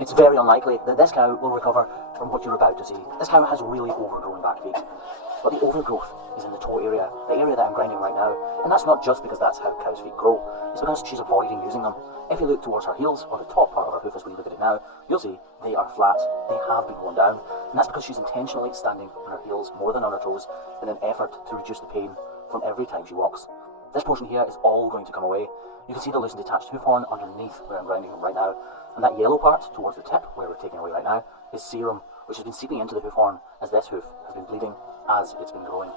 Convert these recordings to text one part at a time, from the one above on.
It's very unlikely that this cow will recover from what you're about to see. This cow has really overgrown back feet. But the overgrowth is in the toe area, the area that I'm grinding right now. And that's not just because that's how cows' feet grow, it's because she's avoiding using them. If you look towards her heels, or the top part of her hoof as we look at it now, you'll see they are flat, they have been worn down. And that's because she's intentionally standing on her heels more than on her toes in an effort to reduce the pain from every time she walks. This portion here is all going to come away. You can see the loose and detached hoof horn underneath where I'm grinding right now. And that yellow part towards the tip, where we're taking away right now, is serum, which has been seeping into the hoof horn as this hoof has been bleeding as it's been growing.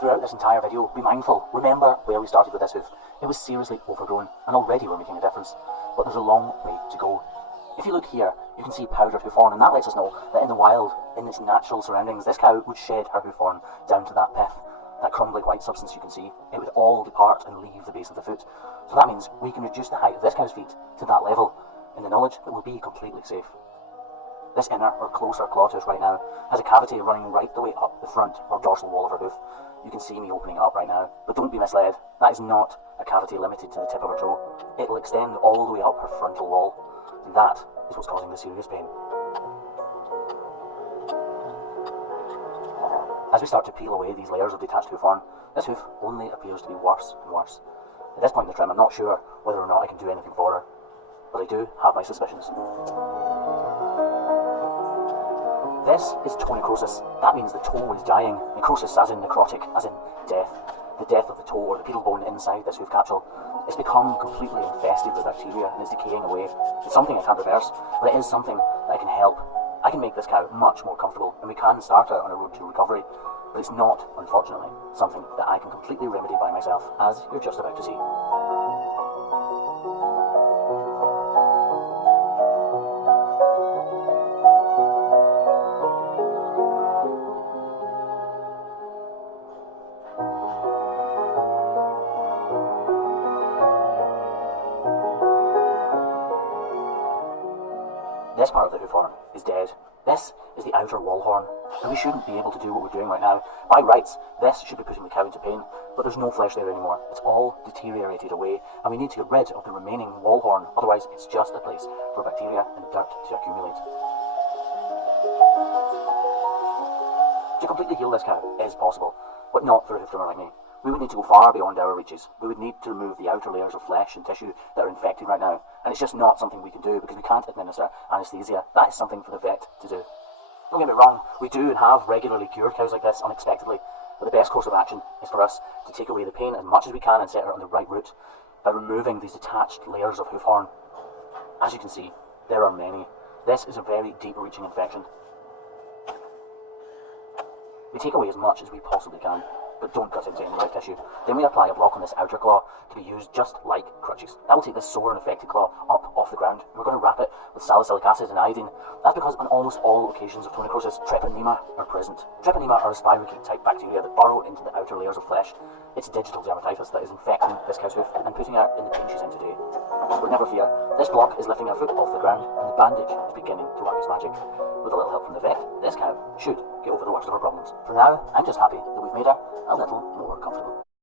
Throughout this entire video, be mindful, remember where we started with this hoof. It was seriously overgrown, and already we're making a difference. But there's a long way to go. If you look here, you can see powdered hoof horn, and that lets us know that in the wild, in its natural surroundings, this cow would shed her hoof horn down to that pith. That crumbly white substance you can see, it would all depart and leave the base of the foot. So that means we can reduce the height of this cow's feet to that level, in the knowledge that we'll be completely safe. This inner or closer claw tooth right now has a cavity running right the way up the front or dorsal wall of her hoof. You can see me opening it up right now, but don't be misled. That is not a cavity limited to the tip of her toe. It will extend all the way up her frontal wall, and that is what's causing the serious pain. As we start to peel away these layers of detached hoof horn, this hoof only appears to be worse and worse. At this point in the trim, I'm not sure whether or not I can do anything for her, but I do have my suspicions. This is toe necrosis. That means the toe is dying. Necrosis as in necrotic, as in death. The death of the toe or the pedal bone inside this hoof capsule. It's become completely infested with bacteria and is decaying away. It's something I can't reverse, but it is something that I can help. I can make this cow much more comfortable, and we can start her on a road to recovery, but it's not, unfortunately, something that I can completely remedy by myself, as you're just about to see. This part of the hoof horn is dead. This is the outer wall horn, and we shouldn't be able to do what we're doing right now. By rights, this should be putting the cow into pain, but there's no flesh there anymore. It's all deteriorated away, and we need to get rid of the remaining wall horn, otherwise it's just a place for bacteria and dirt to accumulate. To completely heal this cow is possible, but not for a hoof trimmer like me. We would need to go far beyond our reaches. We would need to remove the outer layers of flesh and tissue that are infected right now, and it's just not something we can do because we can't administer anaesthesia. That is something for the vet to do. Don't get me wrong, we do and have regularly cured cows like this unexpectedly, but the best course of action is for us to take away the pain as much as we can and set her on the right route by removing these detached layers of hoof horn. As you can see, there are many. This is a very deep-reaching infection. We take away as much as we possibly can, but don't cut into any live tissue. Then we apply a block on this outer claw to be used just like crutches. That will take this sore and affected claw up off the ground. We're going to wrap it with salicylic acid and iodine. That's because on almost all occasions of toe necrosis, treponema are present. Treponema are a spirochete type bacteria that burrow into the outer layers of flesh. It's digital dermatitis that is infecting this cow's hoof and putting her in the pain she's in today. But never fear, this block is lifting her foot off the ground and the bandage is beginning to work its magic. With a little help from the vet, this cow should get over the worst of her problems. For now, I'm just happy that we've made her a little more comfortable.